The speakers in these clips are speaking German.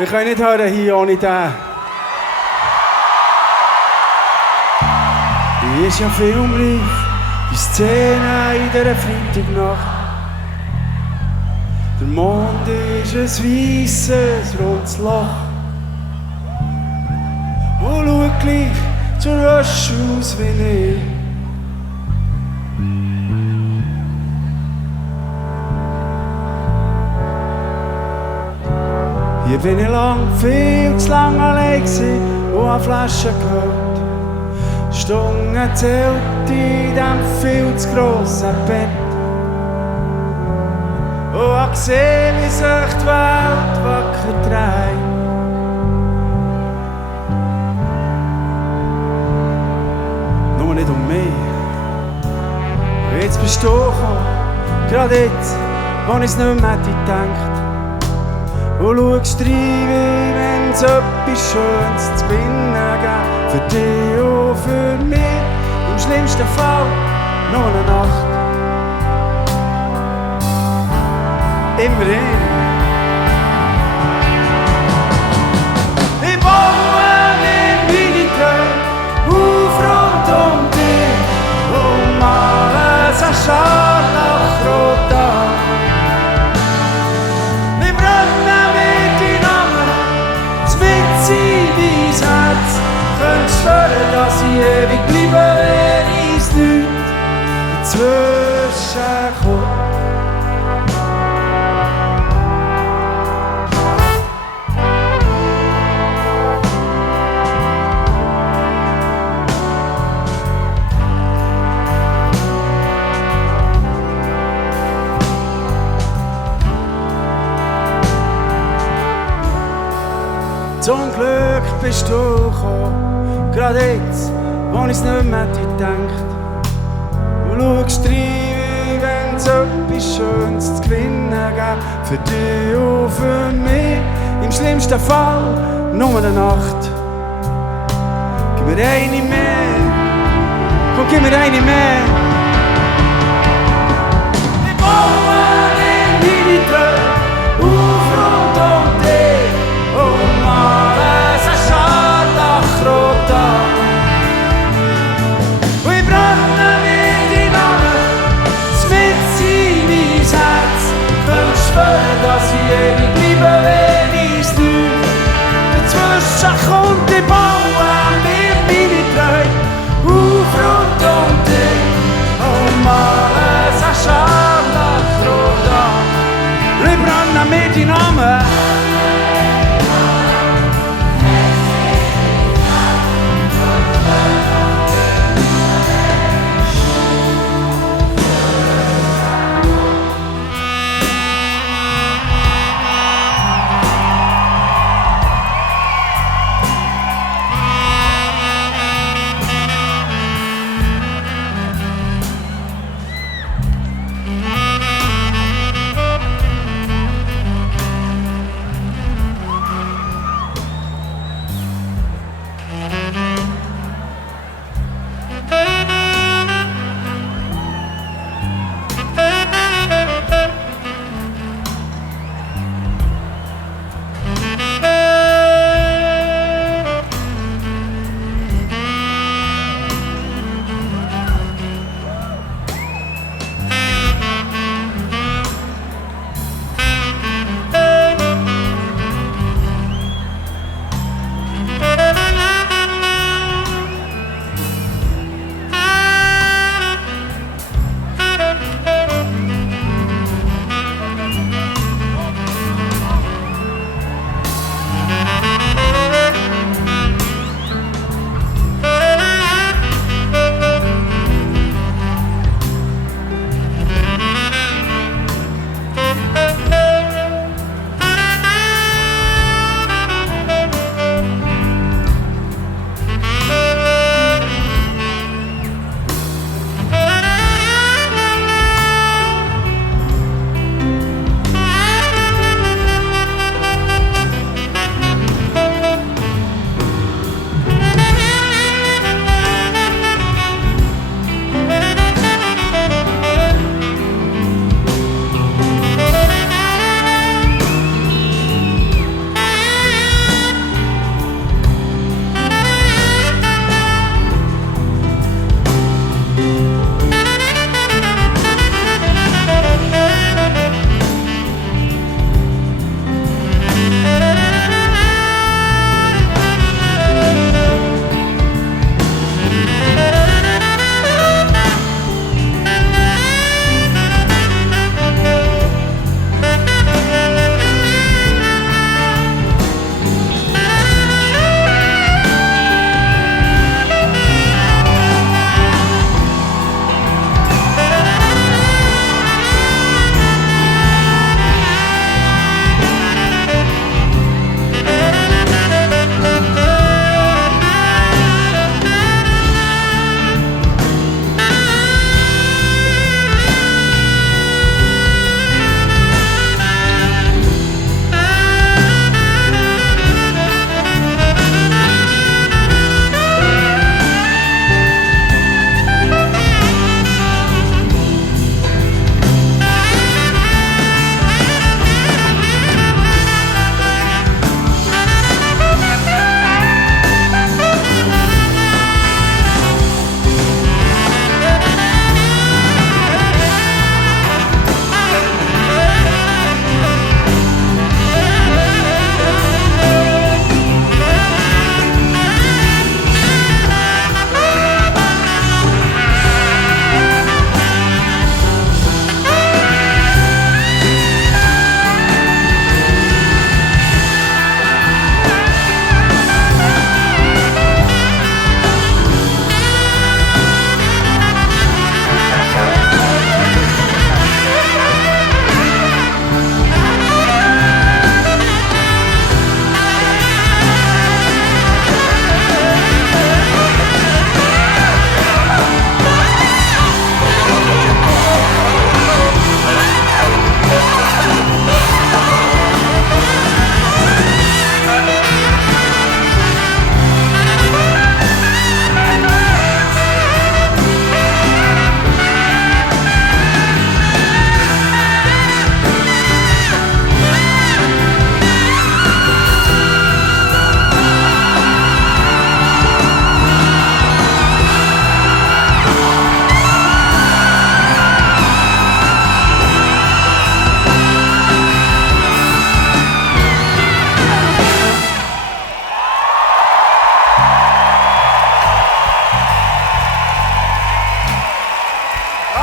Wir können nicht hören hier ohne den. Die ist ja filmreich, die Szene in dieser Freitagnacht. Der Mond ist ein weisses, rundes Loch. Und schaut gleich zur Wäsche aus wie ich. Hier bin ich viel zu lang allein gewesen und habe Flaschen gehört. Stunden zählt in diesem viel zu grossen Bett. Und habe gesehen, wie sich die Welt wacker dreht. Nur nicht um mich. Und jetzt bist du gekommen, gerade jetzt, wo ich es nicht mehr hätte gedacht. Und schaust rein, wie wenn es etwas Schönes zu gewinnen gibt. Für dich und für mich, im schlimmsten Fall noch eine Nacht. Immerhin. Ich baue mir meine Träume auf rund dich und male es ein Scharlachrot an. Wir brennen mit den Namen, mit sie wie das Herz. Könntest schwören, dass ich ewig bleibe, wenn uns nichts dazwischen kommt. Zum Glück bist du gekommen, gerade jetzt, wo ich es nicht mehr hätte gedacht. Du schaust rein, wie wenn es etwas Schönes zu gewinnen gibt. Für dich und für mich, im schlimmsten Fall nur eine Nacht. Gib mir eine mehr, komm, gib mir eine mehr. Ich baue in meine Träume auf rund um dich. Und male es ein Scharlachrot an. Und ich brenne mit den Namen, mit sie mein Herz. Könntest schwören, dass ich ewig bleibe, wenn ich's nichts dazwischen kommt. Ich baue mir meine Träume auf rund um dich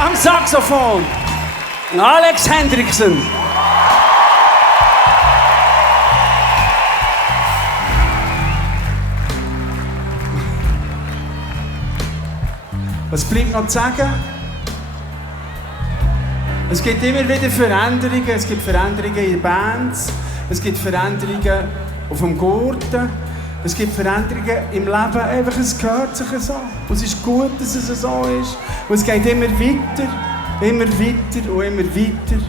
Am Saxophon Alex Hendriksen. Was bleibt noch zu sagen? Es gibt immer wieder Veränderungen. Es gibt Veränderungen in den Bands. Es gibt Veränderungen auf dem Gurten. Es gibt Veränderungen im Leben. Einfach, es gehört sich so. Und es ist gut, dass es so ist. Und es geht immer weiter und immer weiter.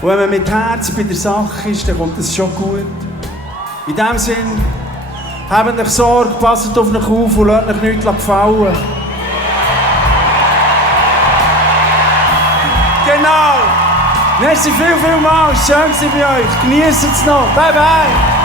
Und wenn man mit Herz bei der Sache ist, dann kommt es schon gut. In diesem Sinn, habt euch Sorge, passt auf euch auf und lasst euch nichts gefallen. Genau! Merci vielmals, schön bei euch. Genießt es noch. Bye bye!